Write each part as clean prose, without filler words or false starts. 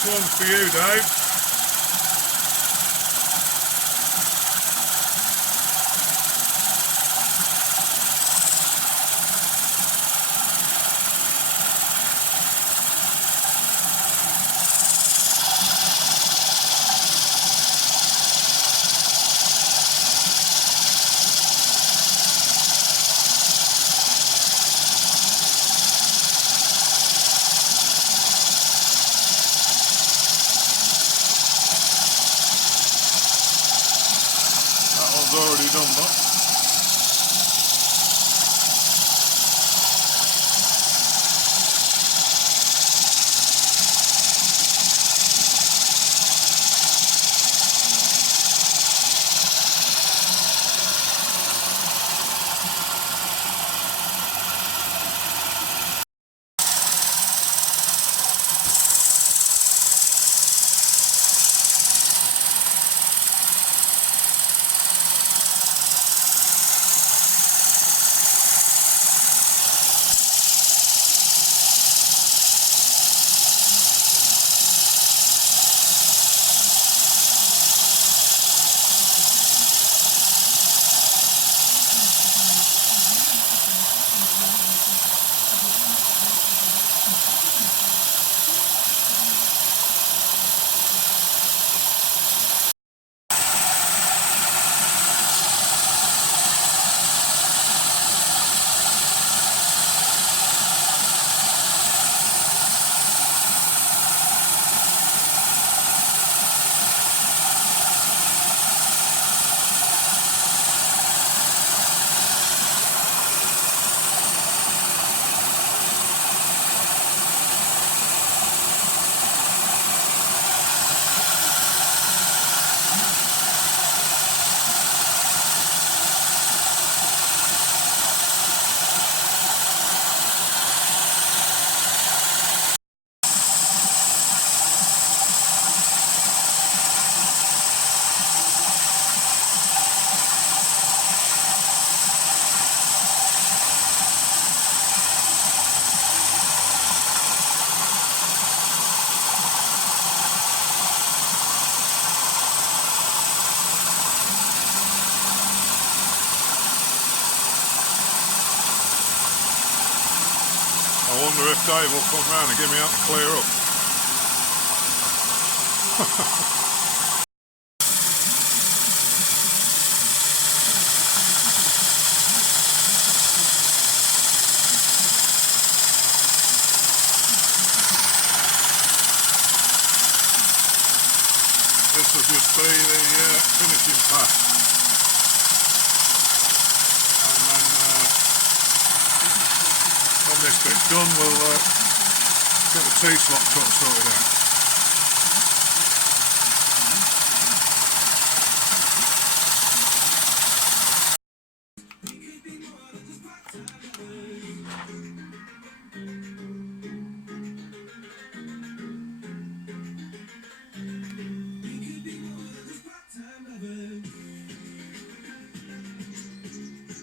This one's for you, Dave. That one's already done that. I wonder if Dave will come round and get me out to clear up. This will just be the finishing pass. And then when this bit's done, we'll get the T-slot cut sorted out.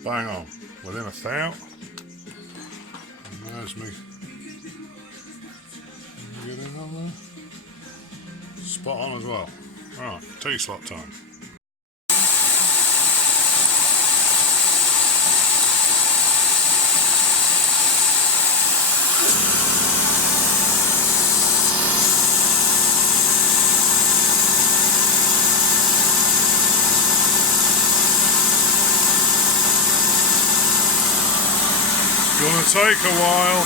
Bang on, within a thou. And there's me. Get in on there. Spot on as well. Right, T-slot time. Gonna take a while.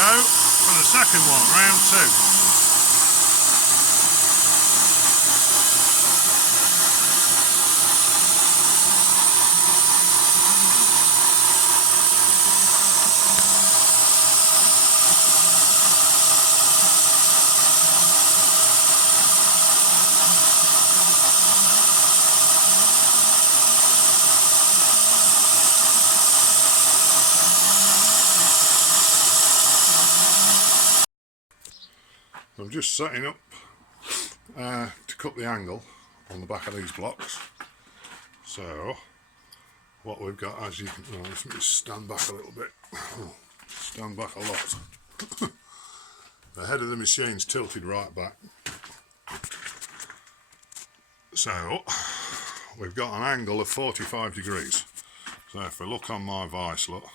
go for the second one, round 2. I'm just setting up to cut the angle on the back of these blocks. So what we've got, as you can, let me stand back a little bit. Stand back a lot. The head of the machine's tilted right back. So we've got an angle of 45 degrees. So if we look on my vice, look,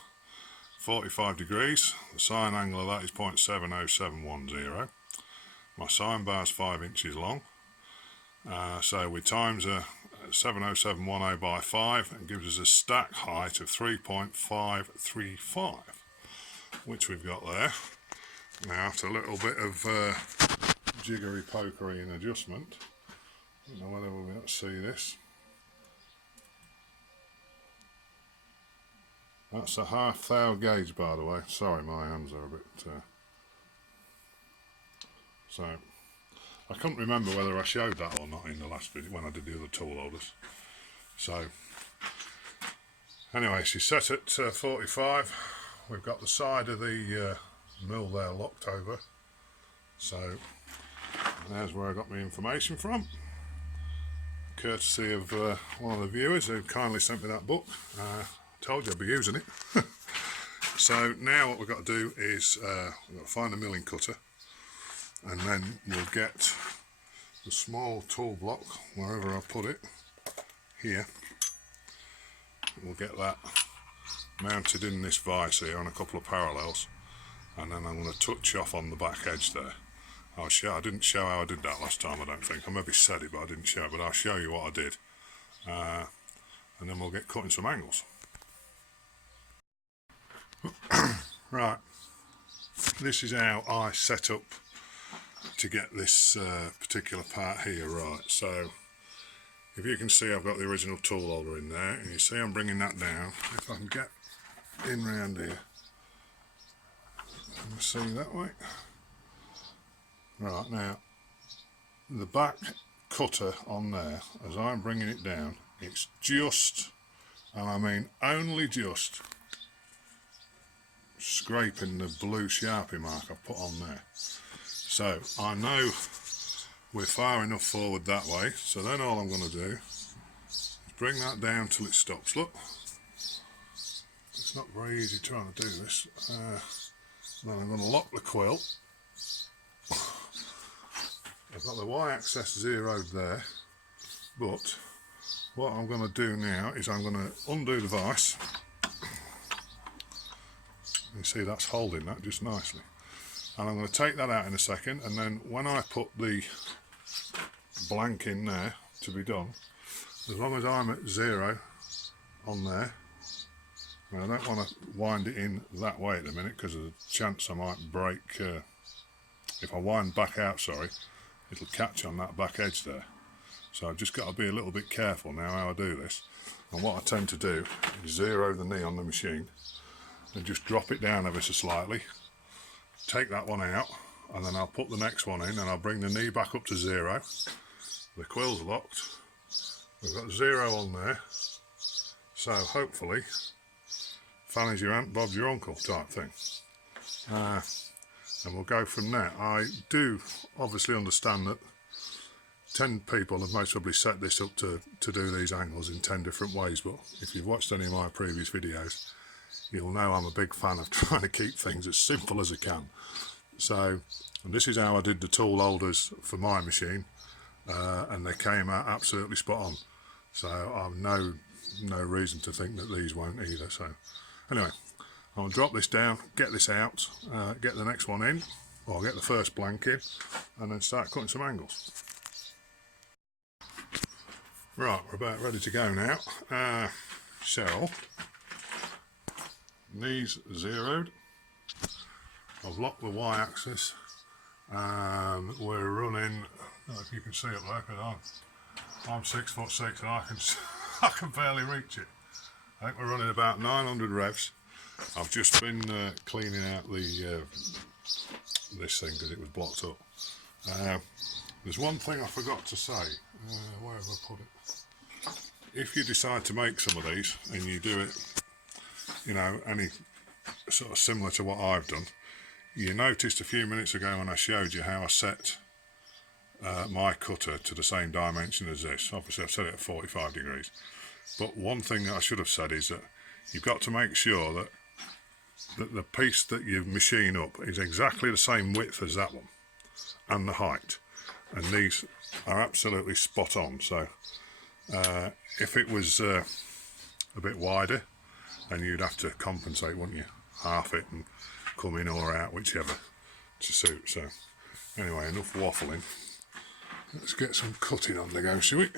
45 degrees, the sine angle of that is 0.70710. My sine bar is 5 inches long, so we times 70710 by 5 and gives us a stack height of 3.535, which we've got there. Now after a little bit of jiggery pokery and adjustment, I don't know whether we'll be able to see this. That's a half thou gauge, by the way. Sorry, my hands are a bit... So, I couldn't remember whether I showed that or not in the last video when I did the other tool holders. So, anyway, she's set at 45. We've got the side of the mill there locked over. So, there's where I got my information from. Courtesy of one of the viewers who kindly sent me that book. Told you I'd be using it. So, now what we've got to do is we've got to find a milling cutter. And then we'll get the small tool block, wherever I put it, here. We'll get that mounted in this vise here on a couple of parallels, and then I'm going to touch off on the back edge there. I didn't show how I did that last time, I don't think. I maybe said it, but I didn't show it, but I'll show you what I did. And then we'll get cutting some angles. Right, this is how I set up to get this particular part here right. So if you can see, I've got the original tool holder in there, and you see I'm bringing that down. If I can get in round here, can you see that way? Right, now the back cutter on there, as I'm bringing it down, it's just, and I mean only just, scraping the blue Sharpie mark I've put on there. So I know we're far enough forward that way, so then all I'm going to do is bring that down till it stops. Look, it's not very easy trying to do this. Then I'm going to lock the quill. I've got the y-axis zeroed there, but what I'm going to do now is I'm going to undo the vise. You see that's holding that just nicely. And I'm going to take that out in a second, and then when I put the blank in there to be done, as long as I'm at 0 on there, and I don't want to wind it in that way at the minute because of the chance I might break, if I wind back out, sorry, it'll catch on that back edge there. So I've just got to be a little bit careful now how I do this. And what I tend to do is 0 the knee on the machine and just drop it down ever so slightly. Take that one out, and then I'll put the next one in, and I'll bring the knee back up to 0. The quill's locked. We've got 0 on there, so hopefully Fanny's your aunt, Bob's your uncle type thing. And we'll go from there. I do obviously understand that 10 people have most probably set this up to do these angles in 10 different ways, but if you've watched any of my previous videos, you'll know I'm a big fan of trying to keep things as simple as I can. So, and this is how I did the tool holders for my machine, and they came out absolutely spot on. So I've no reason to think that these won't either. So anyway, I'll drop this down, get this out, get the next one in, or get the first blank in, and then start cutting some angles. Right, we're about ready to go now. So knees zeroed, I've locked the y-axis and we're running, I don't know if you can see it there, because I'm 6'6" and I can barely reach it. I think we're running about 900 revs. I've just been cleaning out the this thing because it was blocked up. There's one thing I forgot to say. Where have I put it? If you decide to make some of these and you do it, you know, any sort of similar to what I've done, you noticed a few minutes ago when I showed you how I set my cutter to the same dimension as this. Obviously I've set it at 45 degrees. But one thing that I should have said is that you've got to make sure that the piece that you machine up is exactly the same width as that one and the height. And these are absolutely spot on. So if it was a bit wider, then you'd have to compensate, wouldn't you? Half it and come in or out, whichever to suit. So anyway, enough waffling. Let's get some cutting on the go, shall we?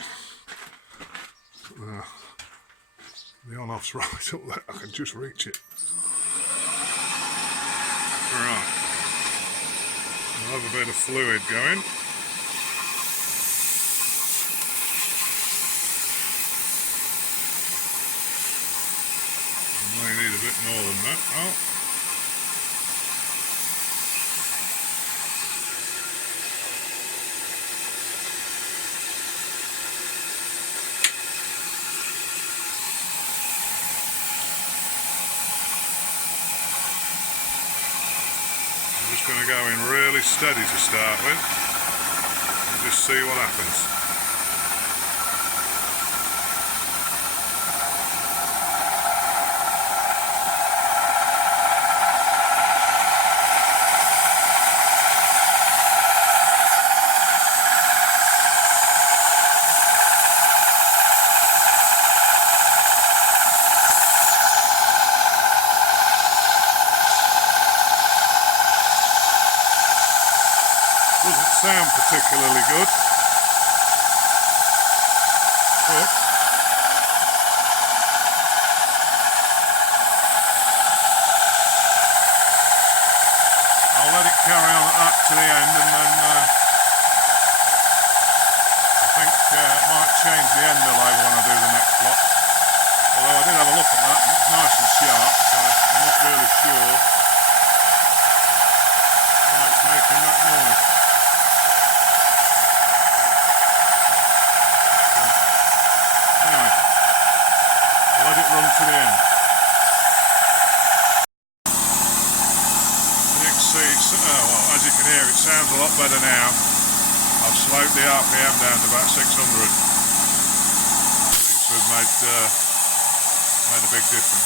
The on-off's right up there. I can just reach it. Right. I'll have a bit of fluid going. I may need a bit more than that. Oh. I'm just going to go in really steady to start with and just see what happens. Doesn't sound particularly good, but I'll let it carry on at that to the end, and then I think it might change the end delay when I do the next block. Although I did have a look at that and it's nice and sharp, so I'm not really sure why it's making that noise. To the end. You can see, well, as you can hear, it sounds a lot better now. I've slowed the RPM down to about 600. Seems to have made a big difference.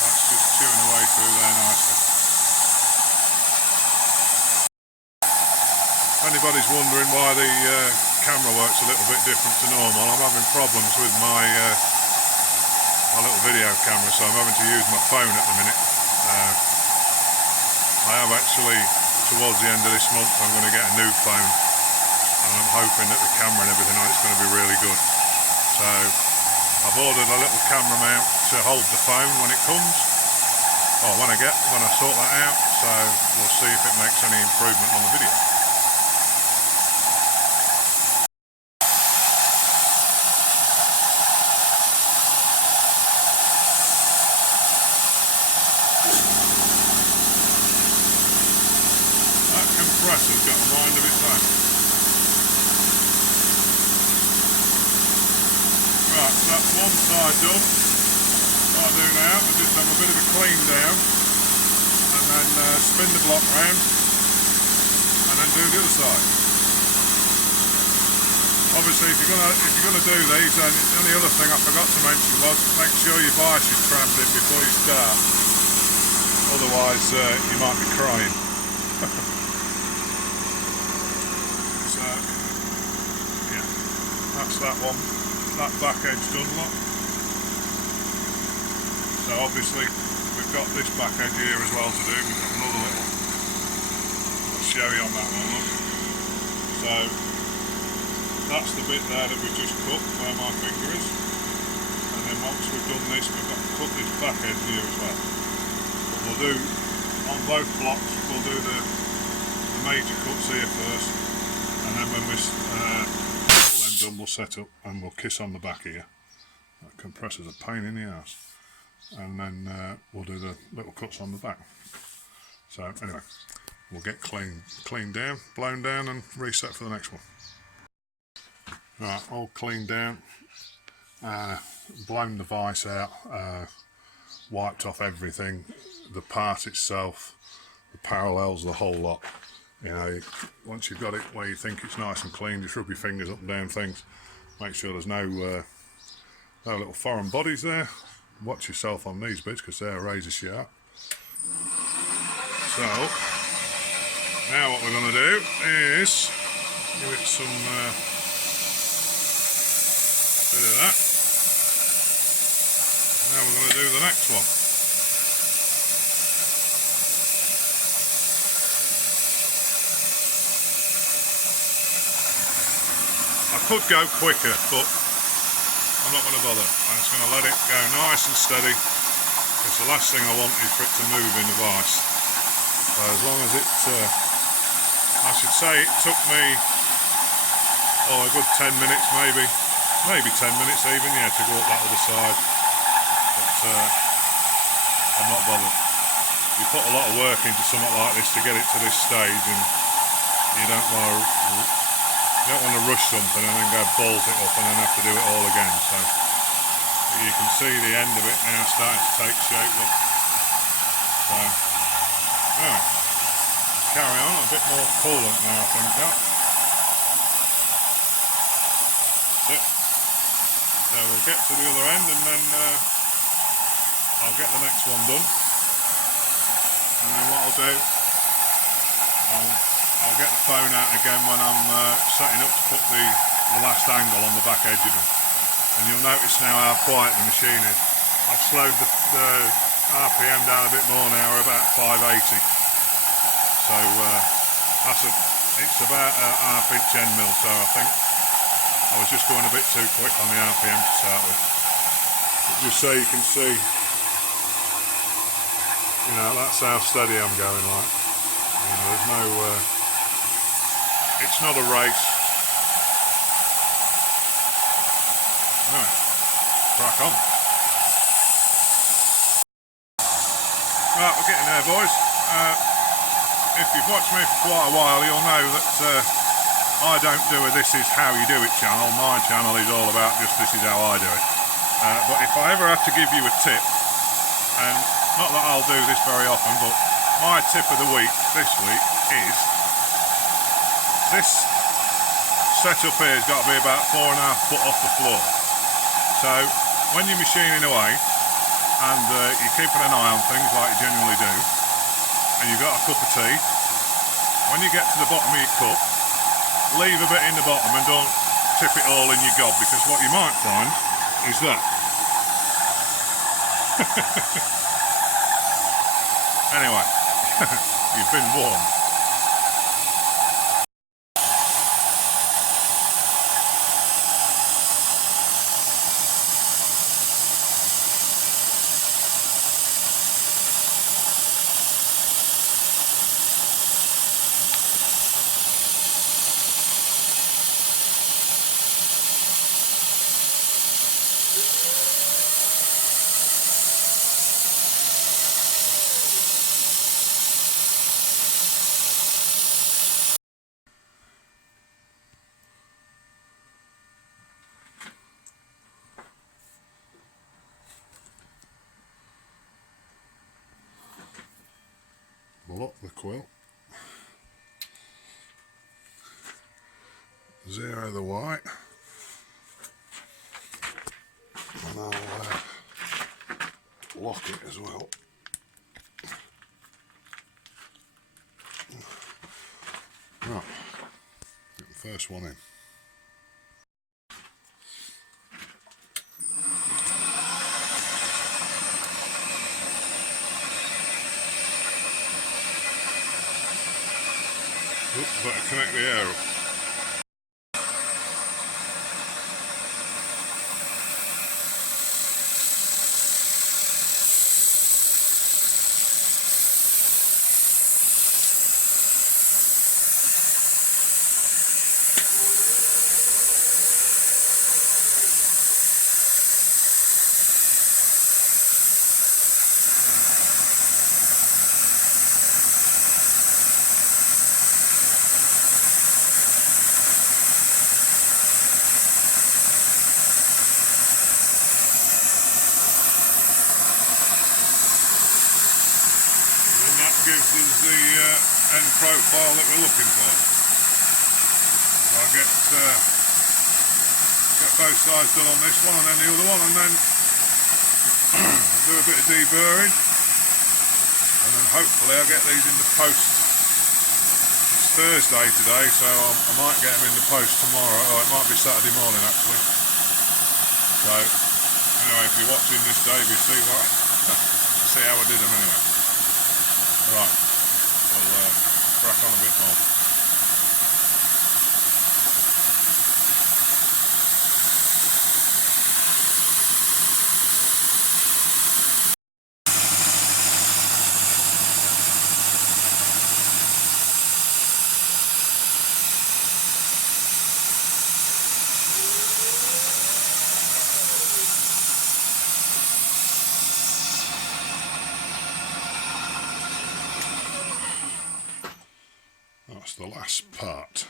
That's just chewing away through there nicely. If anybody's wondering why the camera works a little bit different to normal, I'm having problems with my little video camera, so I'm having to use my phone at the minute. I have actually, towards the end of this month, I'm going to get a new phone, and I'm hoping that the camera and everything on it's going to be really good. So I've ordered a little camera mount to hold the phone when it comes, or when I sort that out, so we'll see if it makes any improvement on the video. Compressor's got a mind of its own. Right, so that's one side done. What I do now is just have a bit of a clean down and then spin the block round and then do the other side. Obviously if you're gonna do these, then the only other thing I forgot to mention was make sure your bias is trammed in before you start. Otherwise you might be crying. That's that one, that back edge done, look. So obviously we've got this back edge here as well to do. We've got another little, I'll show you on that one, look. So that's the bit there that we just cut where my finger is. And then once we've done this, we've got to cut this back edge here as well. But we'll do, on both blocks, we'll do the major cuts here first, and then when we're all them done, we'll set up and we'll kiss on the back here. That compressor's a pain in the ass. And then we'll do the little cuts on the back. So anyway, we'll get cleaned down, blown down, and reset for the next one. Right, all cleaned down, blown the vise out, wiped off everything, the part itself, the parallels, the whole lot. You know, once you've got it where you think it's nice and clean, just rub your fingers up and down things, make sure there's no little foreign bodies there. Watch yourself on these bits because they're razor sharp. So now what we're going to do is give it some bit of that. Now we're going to do the next one. I could go quicker, but I'm not going to bother. I'm just going to let it go nice and steady, because the last thing I want is for it to move in the vise. So as long as it, I should say it took me, a good 10 minutes maybe 10 minutes even, yeah, to go up that other side. But I'm not bothered. You put a lot of work into something like this to get it to this stage, and you don't want to rush something and then go bolt it up and then have to do it all again. So you can see the end of it now starting to take shape. Look. So right, carry on. A bit more coolant now, I think. That's it. So we'll get to the other end and then I'll get the next one done. And then what I'll do, I'll get the phone out again when I'm setting up to put the last angle on the back edge of them. And you'll notice now how quiet the machine is. I've slowed the RPM down a bit more now, we're about 580. So it's about a half-inch end mill, so I think I was just going a bit too quick on the RPM to start with. But just so you can see, you know, that's how steady I'm going like. You know, there's no... it's not a race. Right, crack on. Right, we're getting there, boys. If you've watched me for quite a while, you'll know that I don't do a This Is How You Do It channel. My channel is all about just this is how I do it. But if I ever have to give you a tip, and not that I'll do this very often, but my tip of the week this week is this setup here has got to be about 4.5 foot off the floor. So when you're machining away and you're keeping an eye on things like you generally do, and you've got a cup of tea, when you get to the bottom of your cup, leave a bit in the bottom and don't tip it all in your gob, because what you might find is that. Anyway, you've been warned. Lock the quilt, zero the white, and I'll lock it as well. Right, get the first one in. Oops, better connect the air up. gives us the end profile that we're looking for. So I get both sides done on this one and then the other one, and then do a bit of deburring, and then hopefully I'll get these in the post. It's Thursday today, so I might get them in the post tomorrow, or it might be Saturday morning actually. So anyway, if you're watching this, Dave, you see what see how I did them anyway. Right, we'll crack on a bit more. That's the last part.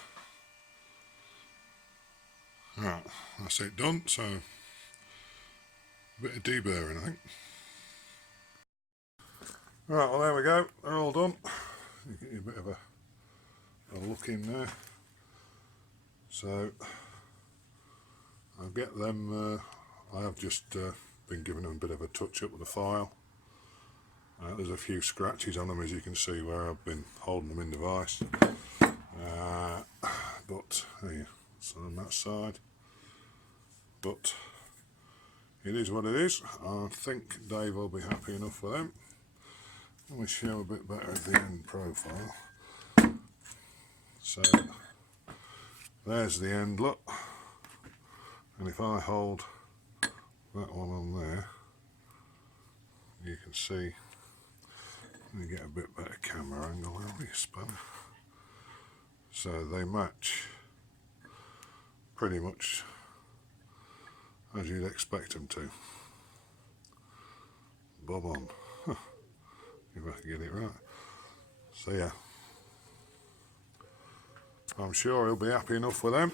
Right, that's it done, so a bit of deburring I think. Right, well there we go, they're all done. You get a bit of a look in there. So I'll get them, I have just been giving them a bit of a touch up with the file. There's a few scratches on them, as you can see, where I've been holding them in the vise. But yeah, so on that side. But it is what it is. I think Dave will be happy enough with them. Let me show a bit better of the end profile. So there's the end look, and if I hold that one on there, you can see. Let me get a bit better camera angle, that'll be a spanner. So they match pretty much as you'd expect them to. Bob on. If I can get it right. So yeah, I'm sure he'll be happy enough with them.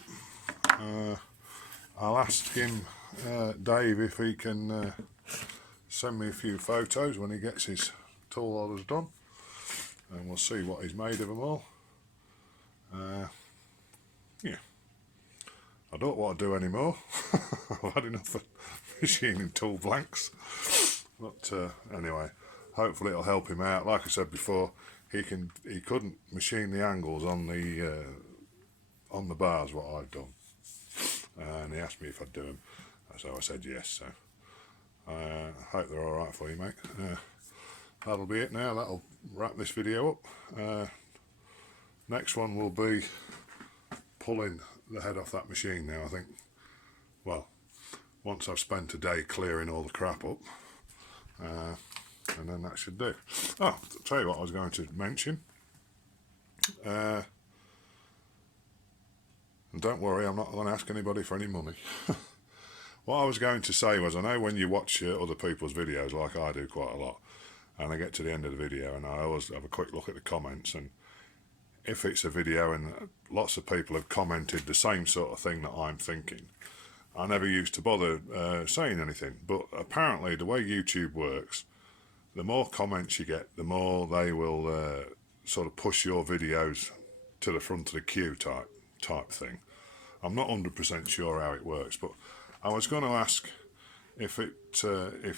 I'll ask him, Dave, if he can send me a few photos when he gets his tool holders done, and we'll see what he's made of them all. Yeah, I don't want to do any more. I've had enough of machining tool blanks, but anyway, hopefully it'll help him out. Like I said before, he couldn't machine the angles on the bars what I'd done, and he asked me if I'd do them, so I said yes. So I hope they're all right for you, mate. That'll be it now. That'll wrap this video up. Next one will be pulling the head off that machine now, I think. Well, once I've spent a day clearing all the crap up, and then that should do. Oh, I'll tell you what I was going to mention. And don't worry, I'm not going to ask anybody for any money. What I was going to say was, I know when you watch other people's videos, like I do quite a lot, and I get to the end of the video and I always have a quick look at the comments, and if it's a video and lots of people have commented the same sort of thing that I'm thinking, I never used to bother saying anything. But apparently the way YouTube works, the more comments you get, the more they will sort of push your videos to the front of the queue type thing. I'm not 100% sure how it works, but I was going to ask if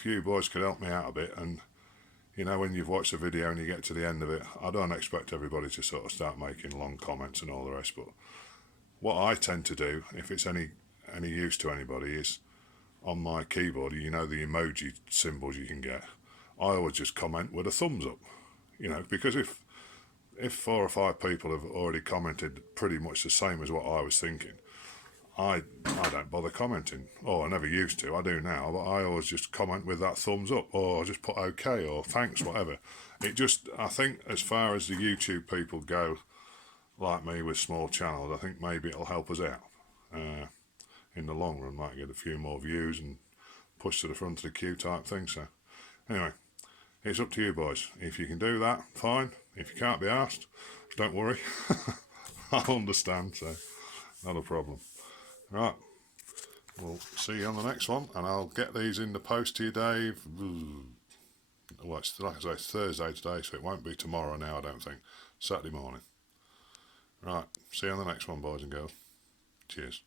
you boys could help me out a bit. And you know, when you've watched a video and you get to the end of it, I don't expect everybody to sort of start making long comments and all the rest, but what I tend to do, if it's any use to anybody, is on my keyboard, you know, the emoji symbols you can get, I always just comment with a thumbs up, you know, because if 4 or 5 people have already commented pretty much the same as what I was thinking, I don't bother commenting. Oh, I never used to, I do now, but I always just comment with that thumbs up, or I just put okay or thanks, whatever. It just, I think as far as the YouTube people go, like me with small channels, I think maybe it'll help us out. In the long run, might get a few more views and push to the front of the queue type thing. So anyway, it's up to you boys. If you can do that, fine. If you can't be asked, don't worry. I'll understand, so not a problem. Right, we'll see you on the next one, and I'll get these in the post to you, Dave. well, it's, like I say, it's Thursday today, so it won't be tomorrow now, I don't think. Saturday morning. Right, see you on the next one, boys and girls. Cheers.